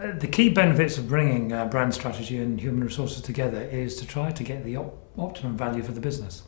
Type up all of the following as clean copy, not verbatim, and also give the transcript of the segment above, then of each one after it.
The key benefits of bringing brand strategy and human resources together is to try to get the optimum value for the business.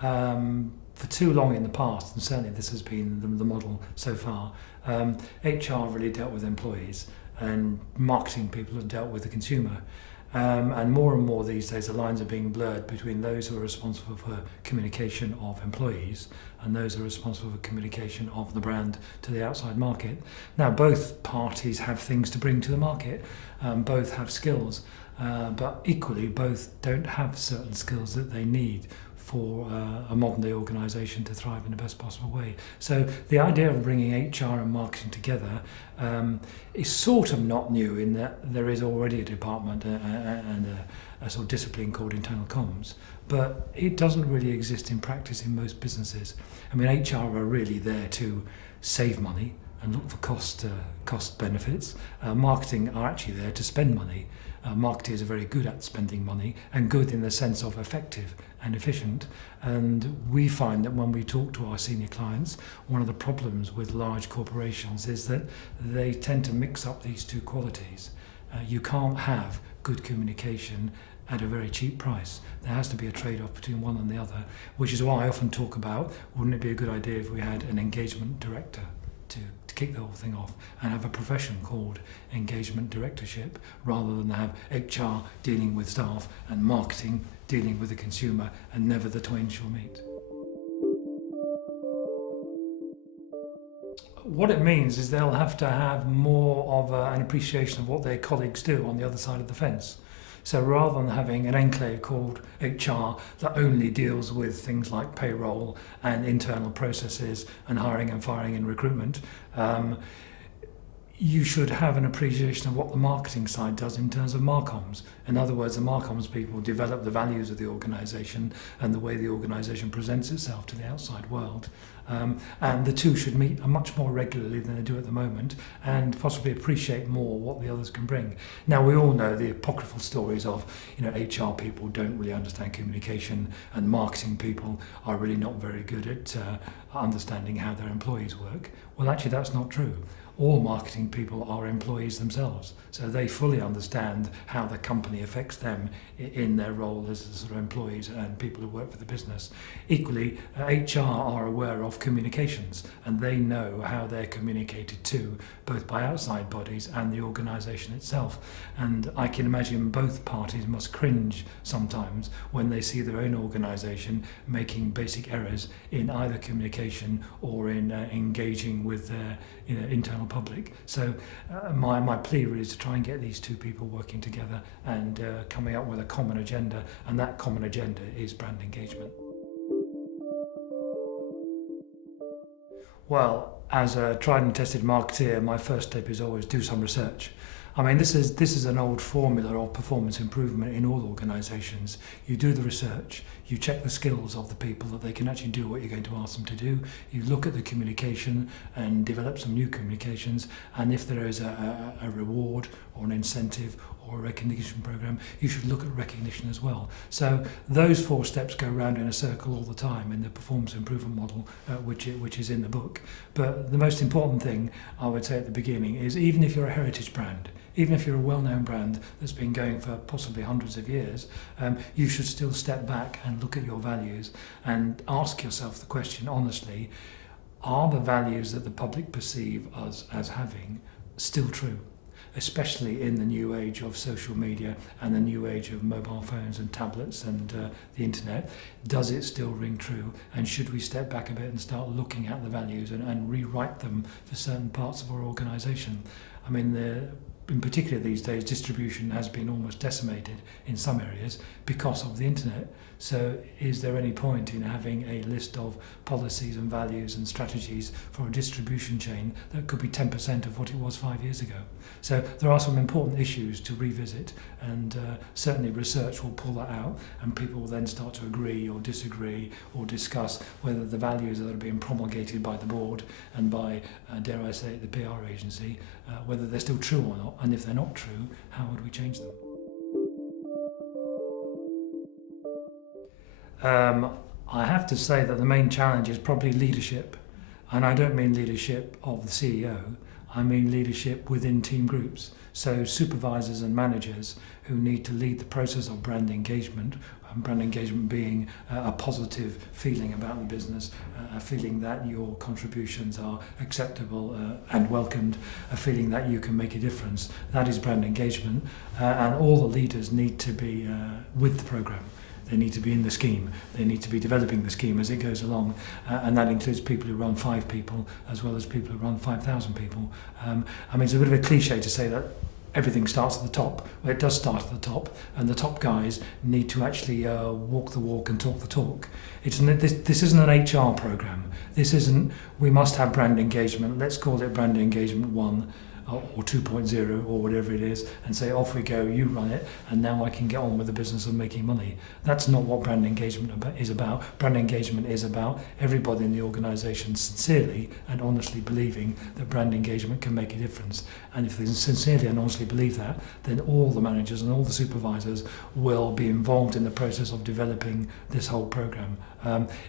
For too long in the past, and certainly this has been the model so far, HR really dealt with employees and marketing people have dealt with the consumer. And more these days the lines are being blurred between those who are responsible for communication of employees and those who are responsible for communication of the brand to the outside market. Now both parties have things to bring to the market, both have skills, but equally both don't have certain skills that they need for a modern day organisation to thrive in the best possible way. So the idea of bringing HR and marketing together is sort of not new in that there is already a department and a sort of discipline called internal comms, but it doesn't really exist in practice in most businesses. I mean, HR are really there to save money and look for cost benefits. Marketing are actually there to spend money. Marketers are very good at spending money, and good in the sense of effective and efficient. And we find that when we talk to our senior clients, one of the problems with large corporations is that they tend to mix up these two qualities. You can't have good communication at a very cheap price. There has to be a trade-off between one and the other, which is why I often talk about, wouldn't it be a good idea if we had an engagement director to kick the whole thing off and have a profession called engagement directorship, rather than have HR dealing with staff and marketing dealing with the consumer, and never the twain shall meet. What it means is they'll have to have more of an appreciation of what their colleagues do on the other side of the fence. So rather than having an enclave called HR that only deals with things like payroll and internal processes and hiring and firing and recruitment, you should have an appreciation of what the marketing side does in terms of marcoms. In other words, the marcoms people develop the values of the organisation and the way the organisation presents itself to the outside world. And the two should meet much more regularly than they do at the moment, and possibly appreciate more what the others can bring. Now, we all know the apocryphal stories of, HR people don't really understand communication, and marketing people are really not very good at understanding how their employees work. Well, actually, that's not true. All marketing people are employees themselves, so they fully understand how the company affects them in their role as sort of employees and people who work for the business. Equally, HR are aware of communications, and they know how they're communicated to, both by outside bodies and the organisation itself. And I can imagine both parties must cringe sometimes when they see their own organisation making basic errors in either communication or in engaging with their internal public. So my plea really is to try and get these two people working together and coming up with a common agenda, and that common agenda is brand engagement. Well, as a tried and tested marketeer, my first step is always do some research. I mean, this is an old formula of performance improvement in all organisations. You do the research, you check the skills of the people that they can actually do what you're going to ask them to do. You look at the communication and develop some new communications, and if there is a reward or an incentive or a recognition program, you should look at recognition as well. So those four steps go round in a circle all the time in the performance improvement model, which is in the book. But the most important thing I would say at the beginning is, even if you're a heritage brand, even if you're a well-known brand that's been going for possibly hundreds of years, you should still step back and look at your values and ask yourself the question honestly, are the values that the public perceive us as having still true? Especially in the new age of social media and the new age of mobile phones and tablets and the internet, does it still ring true? And should we step back a bit and start looking at the values and rewrite them for certain parts of our organisation? I mean, in particular these days, distribution has been almost decimated in some areas because of the internet. So is there any point in having a list of policies and values and strategies for a distribution chain that could be 10% of what it was 5 years ago? So there are some important issues to revisit, and certainly research will pull that out, and people will then start to agree or disagree or discuss whether the values that are being promulgated by the board and by, dare I say it, the PR agency, whether they're still true or not, and if they're not true, how would we change them? I have to say that the main challenge is probably leadership, and I don't mean leadership of the CEO. I mean leadership within team groups. So supervisors and managers who need to lead the process of brand engagement, and brand engagement being a positive feeling about the business, a feeling that your contributions are acceptable and welcomed, a feeling that you can make a difference. That is brand engagement, and all the leaders need to be with the programme. They need to be in the scheme. They need to be developing the scheme as it goes along, and that includes people who run 5 people as well as people who run 5,000 people. I mean, it's a bit of a cliche to say that everything starts at the top. Well, it does start at the top, and the top guys need to actually walk the walk and talk the talk. This isn't an HR program. This isn't, we must have brand engagement. Let's call it brand engagement 1. Or 2.0 or whatever it is, and say, off we go, you run it, and now I can get on with the business of making money. That's not what brand engagement is about. Brand engagement is about everybody in the organisation sincerely and honestly believing that brand engagement can make a difference. And if they sincerely and honestly believe that, then all the managers and all the supervisors will be involved in the process of developing this whole programme.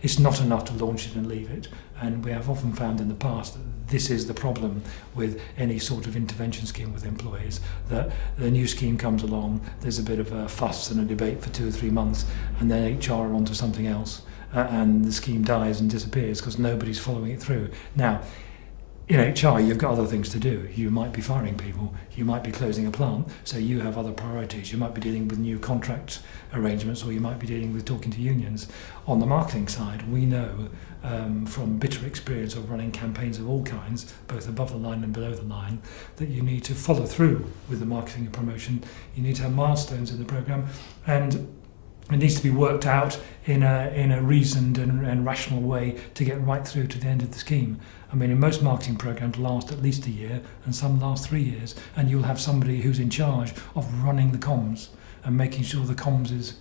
It's not enough to launch it and leave it. And we have often found in the past that this is the problem with any sort of intervention scheme with employees, that the new scheme comes along, there's a bit of a fuss and a debate for 2 or 3 months, and then HR are onto something else, and the scheme dies and disappears because nobody's following it through. Now, in HR, you've got other things to do. You might be firing people, you might be closing a plant, so you have other priorities. You might be dealing with new contract arrangements, or you might be dealing with talking to unions. On the marketing side, we know from bitter experience of running campaigns of all kinds, both above the line and below the line, that you need to follow through with the marketing and promotion. You need to have milestones in the programme, and it needs to be worked out in a reasoned and rational way to get right through to the end of the scheme. I mean, in most marketing programs last at least a year, and some last 3 years, and you'll have somebody who's in charge of running the comms and making sure the comms is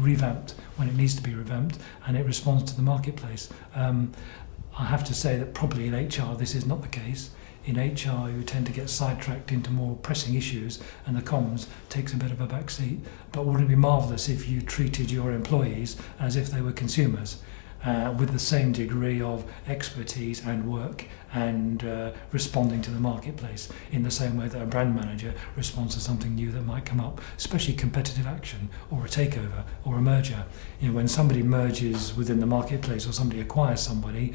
revamped when it needs to be revamped and it responds to the marketplace. I have to say that probably in HR this is not the case. In HR you tend to get sidetracked into more pressing issues and the comms takes a bit of a back seat. But wouldn't it be marvellous if you treated your employees as if they were consumers, with the same degree of expertise and work and responding to the marketplace in the same way that a brand manager responds to something new that might come up, especially competitive action or a takeover or a merger. You know, when somebody merges within the marketplace or somebody acquires somebody,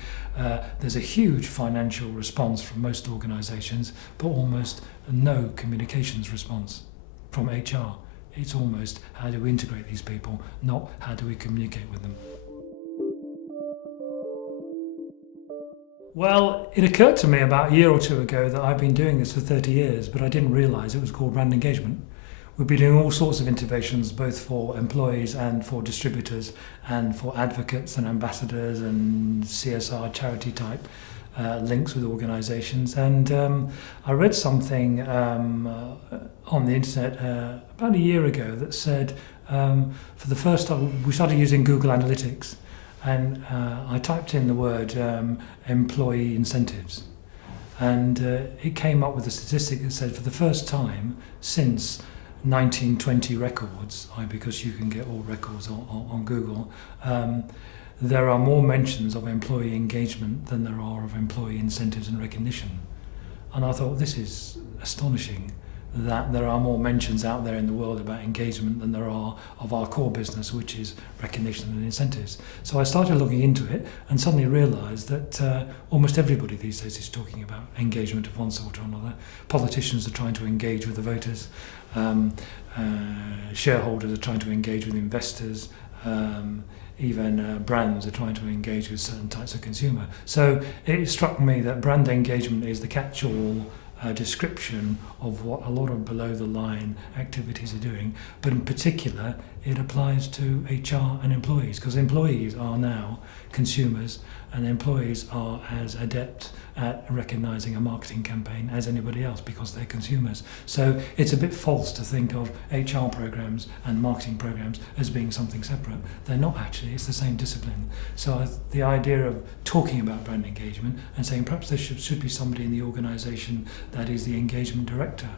there's a huge financial response from most organisations, but almost no communications response from HR. It's almost how do we integrate these people, not how do we communicate with them. Well, it occurred to me about a year or two ago that I've been doing this for 30 years, but I didn't realise it was called brand engagement. We've been doing all sorts of interventions, both for employees and for distributors and for advocates and ambassadors and CSR charity type links with organisations. And I read something on the internet about a year ago that said for the first time, we started using Google Analytics. And I typed in the word employee incentives, and it came up with a statistic that said for the first time since 1920 records, because you can get all records on Google, there are more mentions of employee engagement than there are of employee incentives and recognition. And I thought, this is astonishing, that there are more mentions out there in the world about engagement than there are of our core business, which is recognition and incentives. So I started looking into it and suddenly realised that almost everybody these days is talking about engagement of one sort or another. Politicians are trying to engage with the voters, shareholders are trying to engage with investors, even brands are trying to engage with certain types of consumer. So it struck me that brand engagement is the catch-all description of what a lot of below-the-line activities are doing, but in particular it applies to HR and employees, because employees are now consumers and employees are as adept at recognising a marketing campaign as anybody else because they're consumers. So it's a bit false to think of HR programs and marketing programs as being something separate. They're not actually, it's the same discipline. So the idea of talking about brand engagement and saying perhaps there should be somebody in the organisation that is the engagement director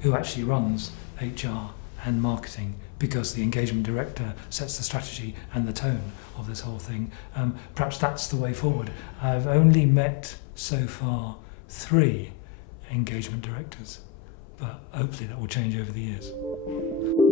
who actually runs HR and marketing, because the engagement director sets the strategy and the tone of this whole thing. Perhaps that's the way forward. I've only met so far 3 engagement directors. But hopefully that will change over the years.